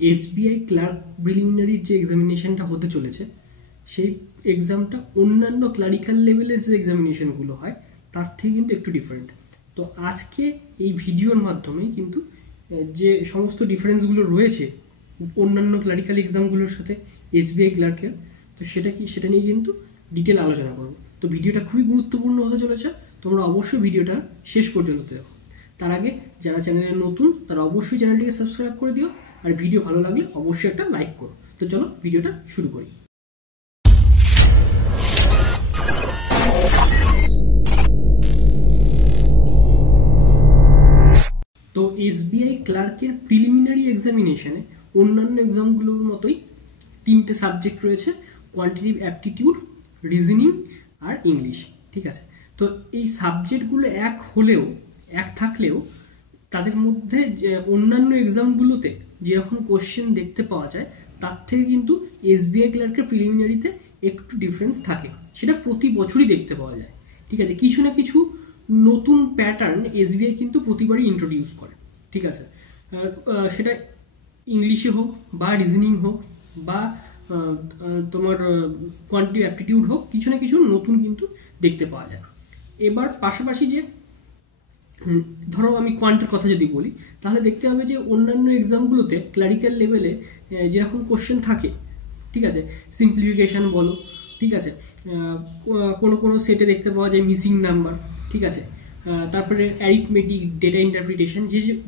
SBI clerk প্রিলিমিনারির যে এক্সামিনেশনটা হতে চলেছে সেই এক্সামটা অন্যান্য ক্লারিক্যাল লেভেলের যে এক্সামিনেশনগুলো হয় তার থেকে কিন্তু একটু ডিফারেন্ট। তো আজকে এই ভিডিওর মাধ্যমেই কিন্তু যে সমস্ত ডিফারেন্সগুলো রয়েছে অন্যান্য ক্লারিক্যাল এক্সামগুলোর সাথে এসবিআই ক্লার্কের, তো সেটা নিয়ে কিন্তু ডিটেল আলোচনা করব। তো ভিডিওটা খুবই গুরুত্বপূর্ণ হতে চলেছে, তোমরা অবশ্যই ভিডিওটা শেষ পর্যন্ত দেখো। তার আগে যারা চ্যানেলে নতুন তারা অবশ্যই চ্যানেলটিকে সাবস্ক্রাইব করে দিও, আর ভিডিও ভালো লাগলে অবশ্যই একটা লাইক করো। তো চলো ভিডিওটা শুরু করি। তো এসবিআই ক্লার্কের প্রিলিমিনারি এক্সামিনেশনে অন্যান্য এক্সামগুলোর মতোই তিনটে সাবজেক্ট রয়েছে: কোয়ান্টিটিভ অ্যাপটিটিউড, রিজনিং আর ইংলিশ। ঠিক আছে, তো এই সাবজেক্টগুলো এক থাকলেও তাদের মধ্যে যে অন্যান্য এক্সামগুলোতে যেরকম কোশ্চেন দেখতে পাওয়া যায় তার থেকে কিন্তু এসবিআই ক্লার্কের প্রিলিমিনারিতে একটু ডিফারেন্স থাকে। সেটা প্রতি বছরই দেখতে পাওয়া যায়। ঠিক আছে, কিছু না কিছু নতুন প্যাটার্ন এসবিআই কিন্তু প্রতিবারই ইন্ট্রোডিউস করে। ঠিক আছে, সেটা ইংলিশে হোক বা রিজনিং হোক বা তোমার কোয়ান্টিটিভ অ্যাপটিটিউড হোক, কিছু না কিছু নতুন কিন্তু দেখতে পাওয়া যায়। এবার পাশাপাশি যে ধরো আমি কোয়ান্টের কথা যদি বলি, তাহলে দেখতে হবে যে অন্যান্য এক্সামগুলোতে ক্লারিক্যাল লেভেলে যেরকম কোশ্চেন থাকে, ঠিক আছে, সিম্পলিফিকেশান বলো, ঠিক আছে, কোনো সেটে দেখতে পাওয়া যায় মিসিং নাম্বার, ঠিক আছে, তারপরে অ্যারিথমেটিক, ডেটা ইন্টারপ্রিটেশন,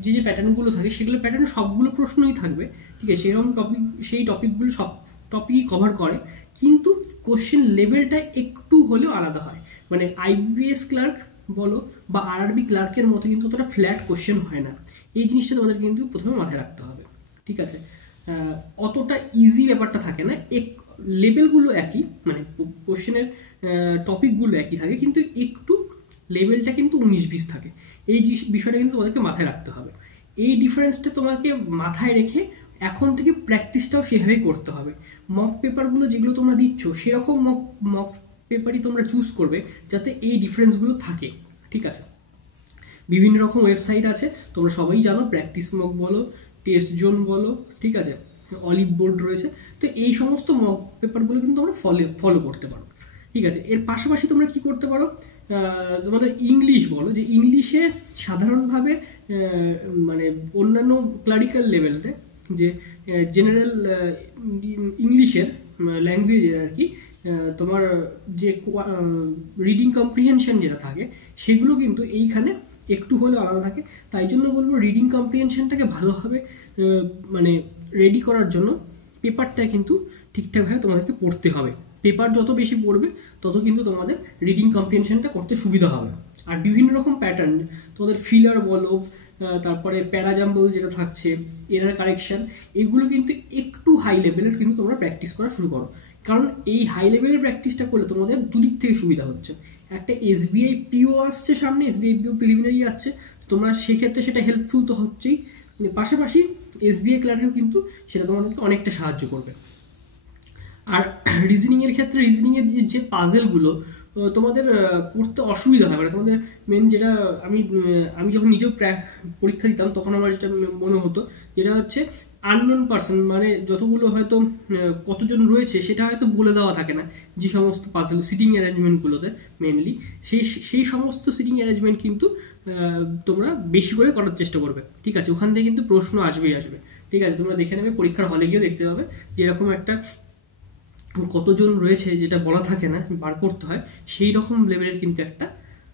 যে প্যাটার্নগুলো থাকে সেগুলো প্যাটার্ন সবগুলো প্রশ্নই থাকবে। ঠিক আছে, সেই টপিকগুলো সব টপিকই কভার করে, কিন্তু কোশ্চেন লেভেলটা একটু হলেও আলাদা হয়। মানে আইবিএস ক্লার্ক বলো বা আরআরবি ক্লার্কের মতো কিন্তু অতটা ফ্ল্যাট কোশ্চেন হয় না। এই জিনিসটা তোমাদের কিন্তু প্রথমে মাথায় রাখতে হবে। ঠিক আছে, অতটা ইজি ব্যাপারটা থাকে না। লেভেলগুলো একই, মানে কোশ্চেনের টপিকগুলো একই থাকে, কিন্তু একটু লেভেলটা কিন্তু 19-20 থাকে। এই বিষয়টা কিন্তু তোমাদেরকে মাথায় রাখতে হবে। এই ডিফারেন্সটা তোমাকে মাথায় রেখে এখন থেকে প্র্যাকটিসটাও সেভাবেই করতে হবে। মক পেপারগুলো যেগুলো তোমরা দিচ্ছ সেরকম মক পেপারই তোমরা চুজ করবে যাতে এই ডিফারেন্সগুলো থাকে। ঠিক আছে, বিভিন্ন রকম ওয়েবসাইট আছে, তোমরা সবাই জানো, প্র্যাকটিস মক বলো, টেস্ট জোন বলো, ঠিক আছে, অলিভ বোর্ড রয়েছে। তো এই সমস্ত মক পেপারগুলো কিন্তু তোমরা ফলো করতে পারো। ঠিক আছে, এর পাশাপাশি তোমরা কি করতে পারো, তোমাদের ইংলিশ বলো, যে ইংলিশে সাধারণভাবে মানে অন্যান্য ক্লারিক্যাল লেভেলতে যে জেনারেল ইংলিশের ল্যাঙ্গুয়েজের আর কি তোমার যে রিডিং কম্প্রিহেনশন যেটা থাকে সেগুলো কিন্তু এইখানে একটু হলেও আলাদা থাকে। তাই জন্য বলবো রিডিং কম্প্রিহেনশনটাকে ভালোভাবে মানে রেডি করার জন্য পেপারটা কিন্তু ঠিকঠাকভাবে তোমাদেরকে পড়তে হবে। পেপার যত বেশি পড়বে তত কিন্তু তোমাদের রিডিং কম্প্রিহেনশনটা করতে সুবিধা হবে। আর বিভিন্ন রকম প্যাটার্ন, তোমাদের ফিলার বলো, তারপরে প্যারাজাম্বল যেটা থাকছে, এরার কারেকশন, এগুলো কিন্তু একটু হাই লেভেলের কিন্তু তোমরা প্র্যাকটিস করা শুরু করো। কারণ এই হাই লেভেলের প্র্যাকটিসটা করলে তোমাদের দুদিক থেকে সুবিধা হচ্ছে। একটা এসবিআই পিও আসছে সামনে, এসবিআই পিও প্রিলিমিনারি আসছে, তোমরা সেক্ষেত্রে সেটা হেল্পফুল তো হচ্ছেই, পাশাপাশি এসবিআই ক্লার্কেও কিন্তু সেটা তোমাদেরকে অনেকটা সাহায্য করবে। আর রিজনিংয়ের ক্ষেত্রে রিজনিংয়ের যে পাজেলগুলো তোমাদের করতে অসুবিধা হয়, মানে তোমাদের মেন যেটা আমি যখন নিজেও পরীক্ষা দিতাম তখন আমার যেটা মনে হতো, যেটা হচ্ছে আননোন পার্সন, মানে যতগুলো হয়তো কতজন রয়েছে সেটা হয়তো বলে দেওয়া থাকে না। যে সমস্ত পাজেল সিটিং অ্যারেঞ্জমেন্টগুলোতে মেনলি সেই সমস্ত সিটিং অ্যারেঞ্জমেন্ট কিন্তু তোমরা বেশি করে করার চেষ্টা করবে। ঠিক আছে, ওখান থেকে কিন্তু প্রশ্ন আসবে। ঠিক আছে, তোমরা দেখে নেবে, পরীক্ষার হলে গিয়ে দেখতে পাবে যে এরকম একটা কতজন রয়েছে যেটা বলা থাকে না, বার করতে হয়, সেই রকম লেভেলের কিন্তু একটা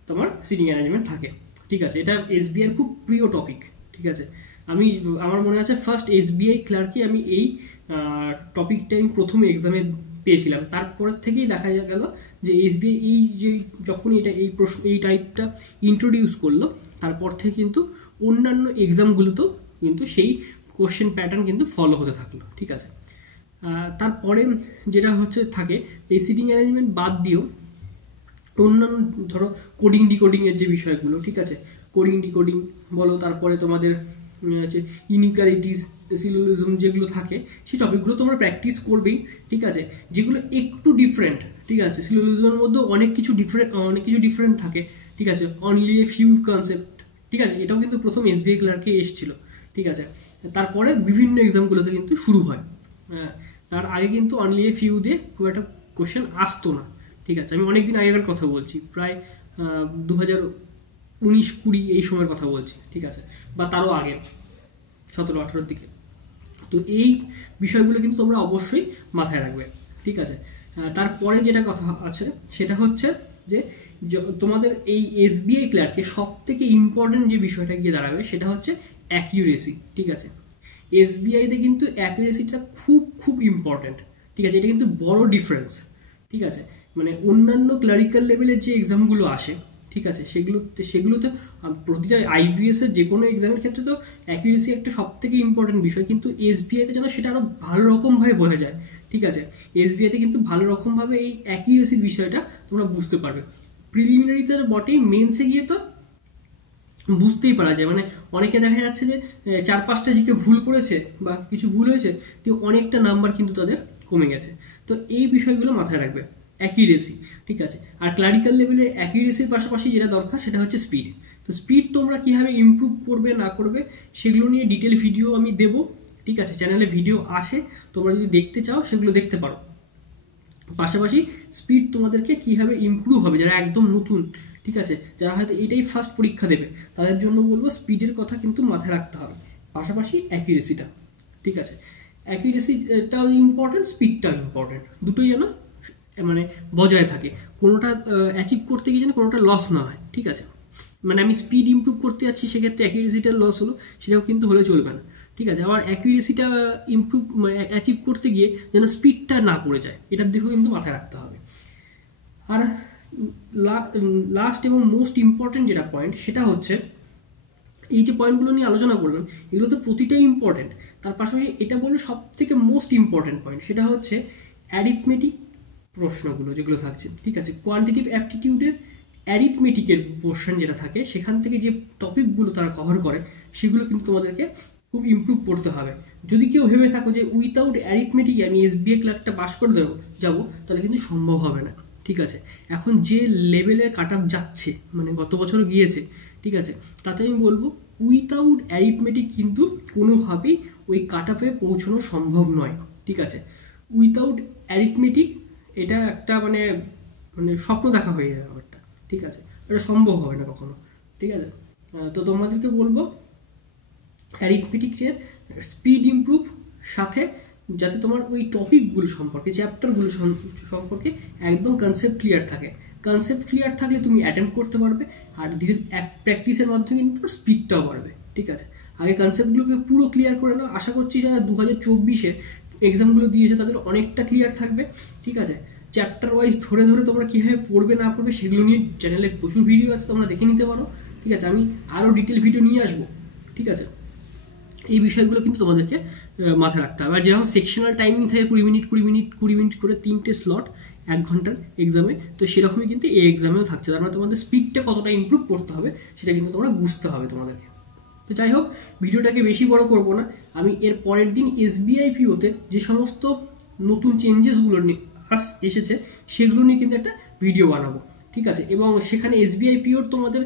তোমার সিটিং অ্যারেঞ্জমেন্ট থাকে। ঠিক আছে, এটা এসবিআই খুব প্রিয় টপিক। ঠিক আছে, আমার মনে আছে ফার্স্ট এসবিআই ক্লার্কে আমি এই টপিকটা আমি প্রথমে এক্সামে পেয়েছিলাম। তারপরের থেকেই দেখা গেল যে এসবিআই যখন এই টাইপটা ইন্ট্রোডিউস করলো, তারপর থেকে কিন্তু অন্যান্য এক্সামগুলোতেও কিন্তু সেই কোশ্চেন প্যাটার্ন কিন্তু ফলো হতে থাকলো। ঠিক আছে, তারপরে যেটা থাকে এই সিটিং অ্যারেঞ্জমেন্ট বাদ দিয়েও অন্যান্য ধরো কোডিং ডিকোডিংয়ের যে বিষয়গুলো, ঠিক আছে, কোডিং ডিকোডিং বলো, তারপরে তোমাদের হচ্ছে ইনইকুয়ালিটিস, সিলোজিজম যেগুলো থাকে সেই টপিকগুলো তোমরা প্র্যাকটিস করবেই। ঠিক আছে, যেগুলো একটু ডিফারেন্ট, ঠিক আছে, সিলোজিজমের মধ্যেও অনেক কিছু ডিফারেন্ট থাকে। ঠিক আছে, অনলি এ ফিউ কনসেপ্ট, ঠিক আছে, এটাও কিন্তু প্রথম এসবিআই ক্লার্কে এসেছিল। ঠিক আছে, তারপরে বিভিন্ন এক্সামগুলোতে কিন্তু শুরু হয়। তার আগে কিন্তু অনলি এ ফিউ দিয়ে খুব একটা কোশ্চেন আসতো না, ঠিক আছে। আমি অনেকদিন আগেকার কথা বলছি, প্রায় 2019-20 এই সময়ের কথা বলছি, ঠিক আছে, বা তারও আগে 17-18 দিকে। তো এই বিষয়গুলো কিন্তু তোমরা অবশ্যই মাথায় রাখবে, ঠিক আছে। তারপরে যেটা কথা আছে সেটা হচ্ছে যে তোমাদের এই এসবিআই ক্লার্কে সব থেকে ইম্পর্টেন্ট যে বিষয়টা গিয়ে দাঁড়াবে সেটা হচ্ছে অ্যাকিউরেসি, ঠিক আছে। এসবিআইতে কিন্তু অ্যাকিউরেসিটা খুব খুব ইম্পর্টেন্ট, ঠিক আছে। এটা কিন্তু বড় ডিফারেন্স, ঠিক আছে। মানে অন্যান্য ক্লারিক্যাল লেভেলের যে এক্সামগুলো আসে, ঠিক আছে, সেগুলোতে প্রতিটা আইবিএসের যে কোনো এক্সামের ক্ষেত্রে তো অ্যাকিউরেসি একটা সব থেকে ইম্পর্টেন্ট বিষয়, কিন্তু এসবিআইতে যেন সেটা আরও ভালো রকমভাবে বোঝা যায়, ঠিক আছে। এসবিআইতে কিন্তু ভালো রকমভাবে এই অ্যাকিউরেসির বিষয়টা তোমরা বুঝতে পারবে। প্রিলিমিনারিতে বটেই, মেন্সে গিয়ে তো বুঝতেই পারা যায়। মানে অনেকে দেখা যাচ্ছে যে 4-5টা জিকে ভুল করেছে বা কিছু ভুল হয়েছে, তো অনেকটা নাম্বার কিন্তু তাদের কমে গেছে। তো এই বিষয়গুলো মাথায় রাখবে, অ্যাকিউরেসি, ঠিক আছে। আর ক্লারিক্যাল লেভেলের অ্যাকিউরেসির পাশাপাশি যেটা দরকার সেটা হচ্ছে স্পিড। তো স্পিড তোমরা কীভাবে ইমপ্রুভ করবে না করবে সেগুলো নিয়ে ডিটেল ভিডিও আমি দেবো, ঠিক আছে। চ্যানেলে ভিডিও আছে, তোমরা যদি দেখতে চাও সেগুলো দেখতে পারো। পাশাপাশি স্পিড তোমাদেরকে কীভাবে ইমপ্রুভ হবে, যারা একদম নতুন, ঠিক আছে, যারা হয়তো এটাই ফার্স্ট পরীক্ষা দেবে, তাদের জন্য বলবো স্পিডের কথা কিন্তু মাথায় রাখতে হবে, পাশাপাশি অ্যাকিউরেসিটা, ঠিক আছে। অ্যাকিউরেসিটাও ইম্পর্টেন্ট, স্পিডটাও ইম্পর্টেন্ট, দুটোই যেন মানে বজায় থাকে, কোনোটা অ্যাচিভ করতে গিয়ে যেন কোনোটা লস না হয়, ঠিক আছে। মানে আমি স্পিড ইমপ্রুভ করতে যাচ্ছি, সেক্ষেত্রে অ্যাকিউরেসিটার লস হলো, সেটাও কিন্তু হলে চলবে না, ঠিক আছে। আবার অ্যাকিউরেসিটা ইমপ্রুভ অ্যাচিভ করতে গিয়ে যেন স্পিডটা না পড়ে যায়, এটার দিকেও কিন্তু মাথায় রাখতে হবে। আর লাস্ট এবং মোস্ট ইম্পর্টেন্ট যেটা পয়েন্ট সেটা হচ্ছে, এই যে পয়েন্টগুলো নিয়ে আলোচনা করলাম এগুলো তো প্রতিটাই ইম্পর্টেন্ট, তার পাশাপাশি এটা বললে সব থেকে মোস্ট ইম্পর্টেন্ট পয়েন্ট সেটা হচ্ছে অ্যারিথমেটিক প্রশ্নগুলো যেগুলো থাকছে, ঠিক আছে। কোয়ান্টিটিভ অ্যাপটিটিউডের অ্যারিথমেটিকের পোর্শন যেটা থাকে, সেখান থেকে যে টপিকগুলো তারা কভার করে সেগুলো কিন্তু তোমাদেরকে খুব ইমপ্রুভ করতে হবে। যদি কেউ ভেবে থাকো যে উইথাউট অ্যারিথমেটিকে আমি এসবিআই ক্লার্কটা পাস করে যাবো, তাহলে কিন্তু সম্ভব হবে না, ঠিক আছে। এখন যে লেভেলের কাট আপ যাচ্ছে, মানে গত বছরও গিয়েছে, ঠিক আছে, তাতে আমি বলবো উইথাউট অ্যারিথমেটিক কিন্তু কোনোভাবেই ওই কাট আপে পৌঁছানো সম্ভব নয়, ঠিক আছে। উইথাউট অ্যারিথমেটিক এটা একটা মানে স্বপ্ন দেখা হয়ে যাবে ব্যাপারটা, ঠিক আছে, এটা সম্ভব হবে না কখনো, ঠিক আছে। তো তোমাদেরকে বলবো অ্যারিথমেটিকের স্পিড ইমপ্রুভ, সাথে যাতে তোমার ওই টপিকগুলো সম্পর্কে, চ্যাপ্টারগুলো সম্পর্কে একদম কনসেপ্ট ক্লিয়ার থাকে। কনসেপ্ট ক্লিয়ার থাকলে তুমি অ্যাটেম্প করতে পারবে, আর ধীরে প্র্যাকটিসের মাধ্যমে কিন্তু তোমার স্পিডটাও বাড়বে, ঠিক আছে। আগে কনসেপ্টগুলোকে পুরো ক্লিয়ার করে নাও, আশা করছি যারা 2024-এর এক্সামগুলো দিয়েছে তাদের অনেকটা ক্লিয়ার থাকবে, ঠিক আছে। চ্যাপ্টার ওয়াইজ ধরে ধরে তোমরা কীভাবে পড়বে না পড়বে সেগুলো নিয়ে চ্যানেলে প্রচুর ভিডিও আছে, তোমরা দেখে নিতে পারো, ঠিক আছে। আমি আরও ডিটেল ভিডিও নিয়ে আসবো, ঠিক আছে। এই বিষয়গুলো কিন্তু তোমাদেরকে মাথায় রাখতে হবে। আর যেরকম সেকশনাল টাইমিং থাকে 20 মিনিট করে 3টে স্লট 1 ঘন্টার এক্সামে, তো সেরকমই কিন্তু এই এক্সামেও থাকছে। তার মানে তোমাদের স্পিডটা কতটা ইমপ্রুভ করতে হবে সেটা কিন্তু তোমরা বুঝতে হবে তোমাদেরকে। তো যাই হোক, ভিডিওটাকে বেশি বড় করব না, আমি এর পরের দিন এসবিআই পিওতে যে সমস্ত নতুন চেঞ্জেসগুলো এসেছে সেগুলো নিয়ে কিন্তু একটা ভিডিও বানাবো, ঠিক আছে। এবং সেখানে এসবিআই পিওর তোমাদের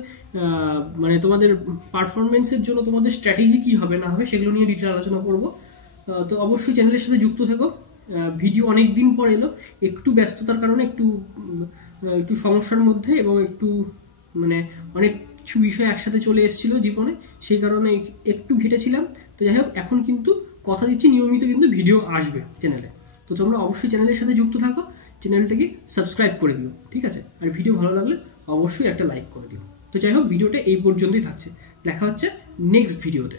মানে তোমাদের পারফরমেন্সের জন্য তোমাদের স্ট্র্যাটেজি কী হবে না হবে সেগুলো নিয়ে ডিটেল আলোচনা করব। তো অবশ্যই চ্যানেলের সাথে যুক্ত থেকো। ভিডিও অনেক দিন পর এলো, একটু ব্যস্ততার কারণে, একটু সমস্যার মধ্যে, এবং একটু মানে অনেক কিছু বিষয় একসাথে চলে এসেছিলো জীবনে, সেই কারণে একটু ঘেটেছিলাম। তো যাই হোক, এখন কিন্তু কথা দিচ্ছি নিয়মিত কিন্তু ভিডিও আসবে চ্যানেলে। তো তোমরা অবশ্যই চ্যানেলের সাথে যুক্ত থাকো, চ্যানেলটাকে সাবস্ক্রাইব করে দিও, ঠিক আছে। আর ভিডিও ভালো লাগলে অবশ্যই একটা লাইক করে দিও। তো যাই হোক, ভিডিওটা এই পর্যন্তই থাকছে, দেখা হচ্ছে নেক্সট ভিডিওতে।